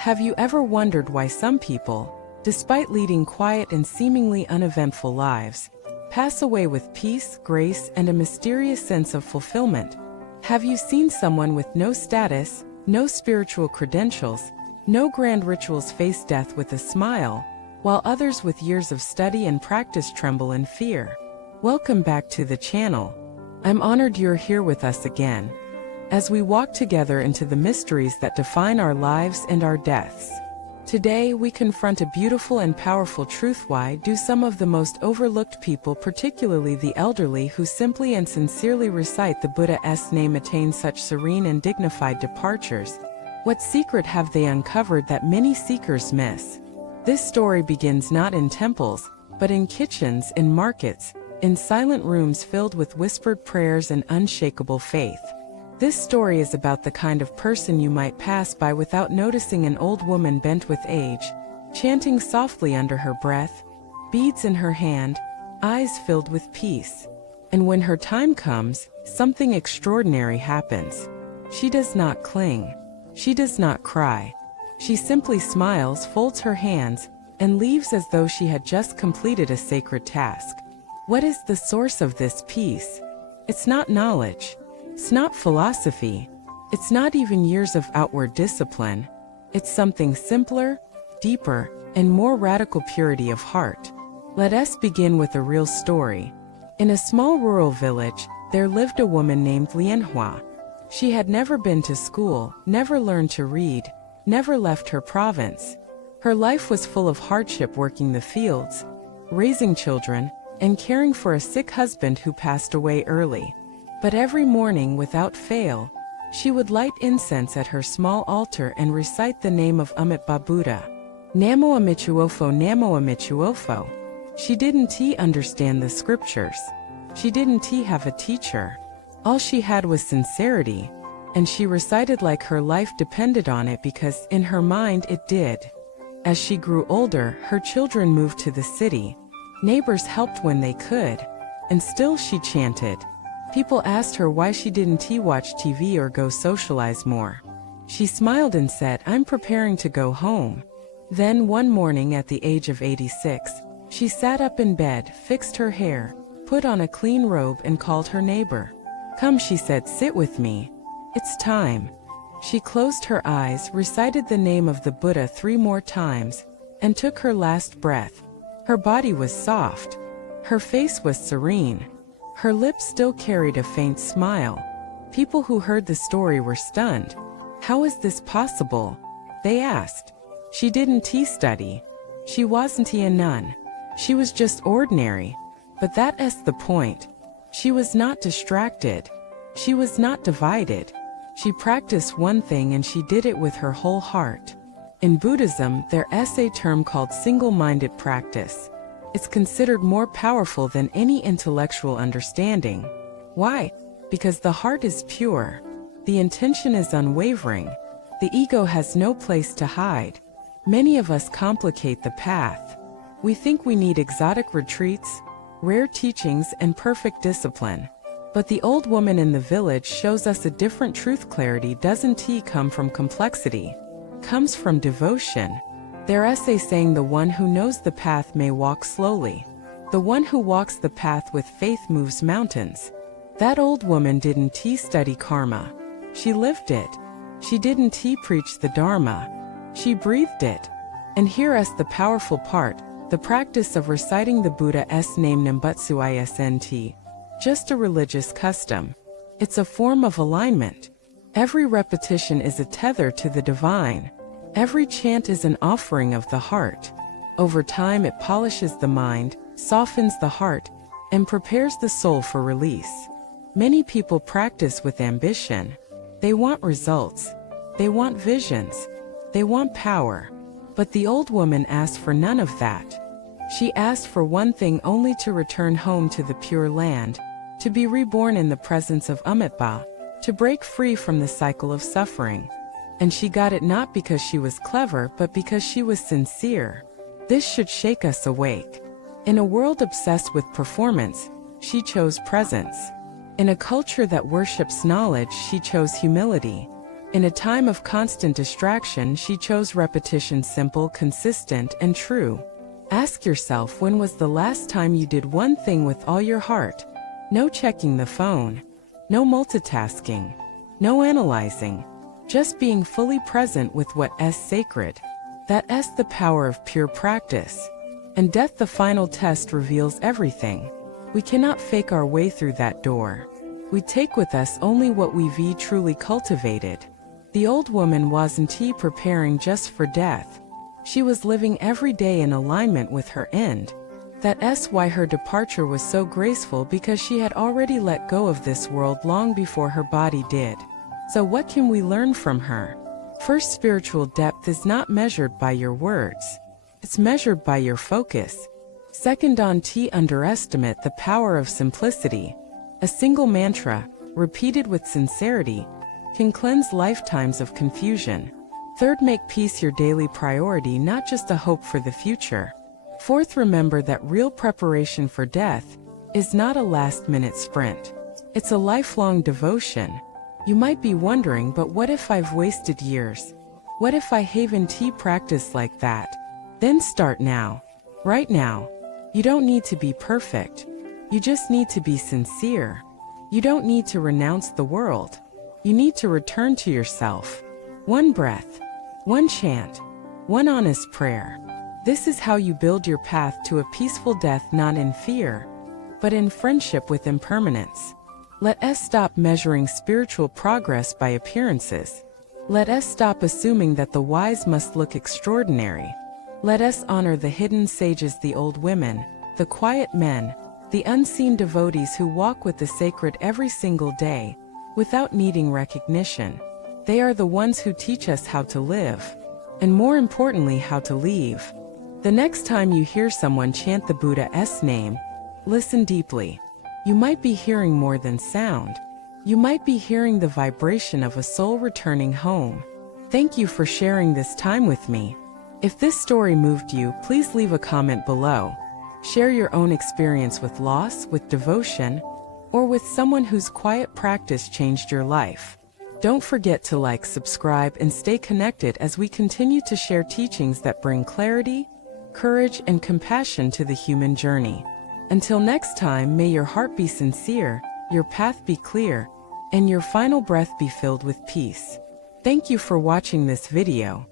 Have you ever wondered why some people, despite leading quiet and seemingly uneventful lives, pass away with peace, grace, and a mysterious sense of fulfillment? Have you seen someone with no status, no spiritual credentials, no grand rituals face death with a smile, while others with years of study and practice tremble in fear? Welcome back to the channel. I'm honored you're here with us again, as we walk together into the mysteries that define our lives and our deaths. Today we confront a beautiful and powerful truth. Why do some of the most overlooked people, particularly the elderly who simply and sincerely recite the Buddha's name, attain such serene and dignified departures? What secret have they uncovered that many seekers miss? This story begins not in temples, but in kitchens, in markets, in silent rooms filled with whispered prayers and unshakable faith. This story is about the kind of person you might pass by without noticing: an old woman bent with age, chanting softly under her breath, beads in her hand, eyes filled with peace. And when her time comes, something extraordinary happens. She does not cling. She does not cry. She simply smiles, folds her hands, and leaves as though she had just completed a sacred task. What is the source of this peace? It's not knowledge. It's not philosophy. It's not even years of outward discipline. It's something simpler, deeper, and more radical: purity of heart. Let us begin with a real story. In a small rural village, there lived a woman named Lianhua. She had never been to school, never learned to read, never left her province. Her life was full of hardship, working the fields, raising children, and caring for a sick husband who passed away early. But every morning, without fail, she would light incense at her small altar and recite the name of Amitabha Buddha. Namo Amichuofo, Namo Amichuofo. She didn't understand the scriptures. She didn't have a teacher. All she had was sincerity, and she recited like her life depended on it, because in her mind it did. As she grew older, her children moved to the city. Neighbors helped when they could, and still she chanted. People asked her why she didn't watch TV or go socialize more. She smiled and said, "I'm preparing to go home." Then one morning at the age of 86, she sat up in bed, fixed her hair, put on a clean robe, and called her neighbor. "Come," she said, "sit with me. It's time." She closed her eyes, recited the name of the Buddha 3 more times, and took her last breath. Her body was soft. Her face was serene. Her lips still carried a faint smile. People who heard the story were stunned. "How is this possible?" they asked. She didn't study. She wasn't a nun. She was just ordinary. But that's the point. She was not distracted. She was not divided. She practiced one thing, and she did it with her whole heart. In Buddhism, there's a term called single-minded practice. It's considered more powerful than any intellectual understanding. Why? Because the heart is pure. The intention is unwavering. The ego has no place to hide. Many of us complicate the path. We think we need exotic retreats, rare teachings, and perfect discipline. But the old woman in the village shows us a different truth. Clarity doesn't come from complexity. It comes from devotion. There's a saying, "The one who knows the path may walk slowly. The one who walks the path with faith moves mountains." That old woman didn't study karma. She lived it. She didn't preach the Dharma. She breathed it. And here's the powerful part: the practice of reciting the Buddha's name Nembutsu isn't just a religious custom. It's a form of alignment. Every repetition is a tether to the divine. Every chant is an offering of the heart. Over time it polishes the mind, softens the heart, and prepares the soul for release. Many people practice with ambition. They want results. They want visions. They want power. But the old woman asked for none of that. She asked for one thing only: to return home to the pure land, to be reborn in the presence of Amitabha, to break free from the cycle of suffering. And she got it not because she was clever, but because she was sincere. This should shake us awake. In a world obsessed with performance, she chose presence. In a culture that worships knowledge, she chose humility. In a time of constant distraction, she chose repetition, simple, consistent, and true. Ask yourself, when was the last time you did one thing with all your heart? No checking the phone. No multitasking. No analyzing. Just being fully present with what's sacred. That's the power of pure practice. And death, the final test, reveals everything. We cannot fake our way through that door. We take with us only what we've truly cultivated. The old woman wasn't preparing just for death. She was living every day in alignment with her end. That's why her departure was so graceful, because she had already let go of this world long before her body did. So what can we learn from her? First, spiritual depth is not measured by your words. It's measured by your focus. Second, underestimate the power of simplicity. A single mantra, repeated with sincerity, can cleanse lifetimes of confusion. Third, make peace your daily priority, not just a hope for the future. Fourth, remember that real preparation for death is not a last-minute sprint. It's a lifelong devotion. You might be wondering, but what if I've wasted years? What if I haven't practiced like that? Then start now. Right now. You don't need to be perfect. You just need to be sincere. You don't need to renounce the world. You need to return to yourself. One breath, one chant, one honest prayer. This is how you build your path to a peaceful death, not in fear, but in friendship with impermanence. Let us stop measuring spiritual progress by appearances. Let us stop assuming that the wise must look extraordinary. Let us honor the hidden sages, the old women, the quiet men, the unseen devotees who walk with the sacred every single day, without needing recognition. They are the ones who teach us how to live, and more importantly, how to leave. The next time you hear someone chant the Buddha's name, listen deeply. You might be hearing more than sound. You might be hearing the vibration of a soul returning home. Thank you for sharing this time with me. If this story moved you, please leave a comment below. Share your own experience with loss, with devotion, or with someone whose quiet practice changed your life. Don't forget to like, subscribe, and stay connected as we continue to share teachings that bring clarity, courage, and compassion to the human journey. Until next time, may your heart be sincere, your path be clear, and your final breath be filled with peace. Thank you for watching this video.